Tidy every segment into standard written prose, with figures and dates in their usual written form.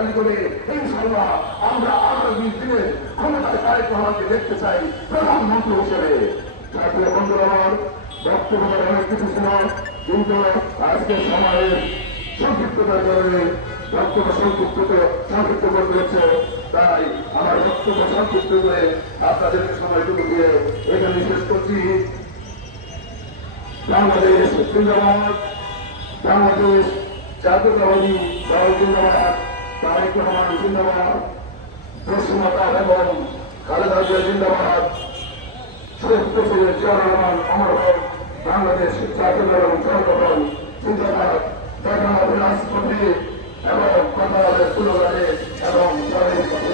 শক্তিশালী করে ইনশাআল্লাহ আমরা আগামী দিনে ক্ষমতায় তারেক রহমানকে দেখতে চাই প্রধানমন্ত্রী হিসেবে। জাতীয় বন্ধুরা, আমার বক্তব্য অনেক কিছু ছিল, কিন্তু আজকের সময়ের সংক্ষিপ্ততার কারণে বক্তব্য সংক্ষিপ্ত করতে হচ্ছে। তাই আমার বক্তব্য সংক্ষিপ্ত করে আপনাদেরকে সময়টুকু দিয়ে এখানে শেষ করছি। বাংলাদেশ জিন্দাবাদ, বাংলাদেশ জাতীয়তাবাদী দল জিন্দাবাদ, তারেক রহমান জিন্দাবাদ, পশ্চিমবঙ্গ এবং খালেদা জিয়া জিন্দাবাদ, শেখ প্রেসিডেন্ট জিয়া রহমান অমর হোক, বাংলাদেশ জাতীয়তাবাদী এবং জনগণ জিন্দাবাদ। দেখা হবে রাজপথে এবং কথা হবে স্লোগানে এবং দলের পথে।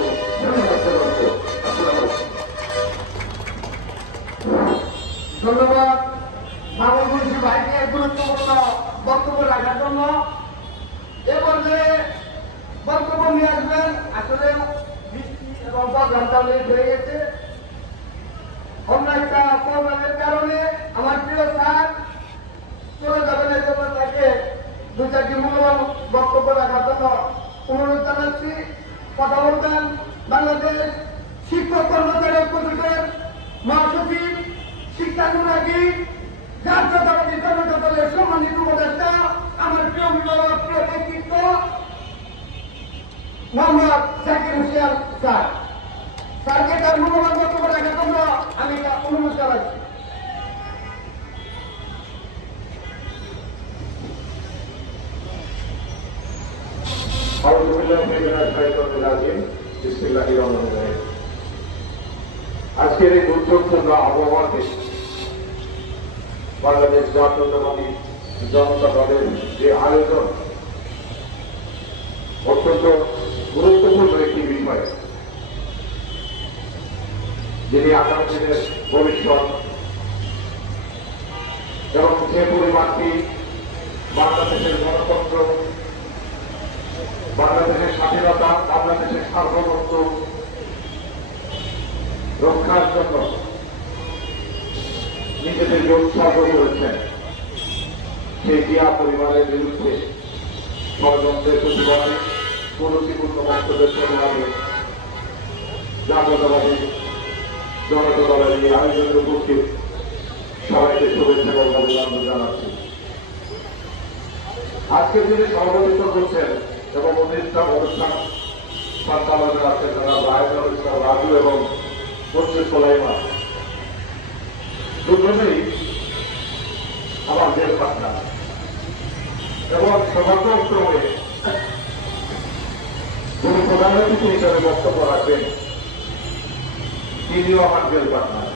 ধন্যবাদ মামুনুল ভাইকে গুরুত্বপূর্ণ বক্তব্য রাখার জন্য। এ পর্যায়ে বক্তব্য নিয়ে আসবেন, আসলে বৃষ্টি এবং প্রোগ্রামটা লেট হয়ে গেছে, অন্য একটা প্রোগ্রামের কারণে আমার প্রিয় স্যার চলে যাবেন। এর জন্য তাকে দু চারটি মূল্যবান বক্তব্য রাখার জন্য অনুরোধ জানাচ্ছি। কথা বলবেন বাংলাদেশ শিক্ষক কর্মচারী পরিষদের মহাসচিব, শিক্ষা বিভাগী, জাতীয়তাবাদী জনতা দলের সম্মানিত উপদেষ্টা, আমার প্রিয় অভিভাবক, প্রিয় ব্যক্তিত্ব মোহাম্মদ জাকির হোসেন স্যার। স্যারকে তার মূল্যবান বক্তব্য রাখার জন্য আমি অনুরোধ জানাচ্ছি। আজকের এই দুর্যোগপূর্ণ আবহাওয়াতে বাংলাদেশ জাতীয়তাবাদী জনতা দলের যে আয়োজন অত্যন্ত গুরুত্বপূর্ণ একটি বিষয়, যিনি আগামী দিনের ভবিষ্যৎ এবং যে পরিমাণটি বাংলাদেশের গণতন্ত্র, বাংলাদেশের স্বাধীনতা, বাংলাদেশের সার্বভৌমত্ব রক্ষার জন্য নিজেদেরকে উৎসর্গ করেছেন, সেই জিয়া পরিবারের বিরুদ্ধে ষড়যন্ত্রের প্রতিবাদে কুরুচিপূর্ণ বক্তব্যের প্রতিবাদে জাতীয়তাবাদী জনতা দলের এই আয়োজনের উপস্থিত সবাইকে শুভেচ্ছা এবং অভিনন্দন জানাচ্ছি। আজকের দিনে সভাপতিত্ব করছেন এবং অনুষ্ঠান সঞ্চালনা আছেন রাজু এবং পশ্চিম সোলাইমান, দুজনেই আমার জেল পার্টনার এবং সভাক্রমে যিনি প্রধান অতিথি হিসেবে বক্তব্য রাখবেন তিনিও আমার জেল পার্টনার।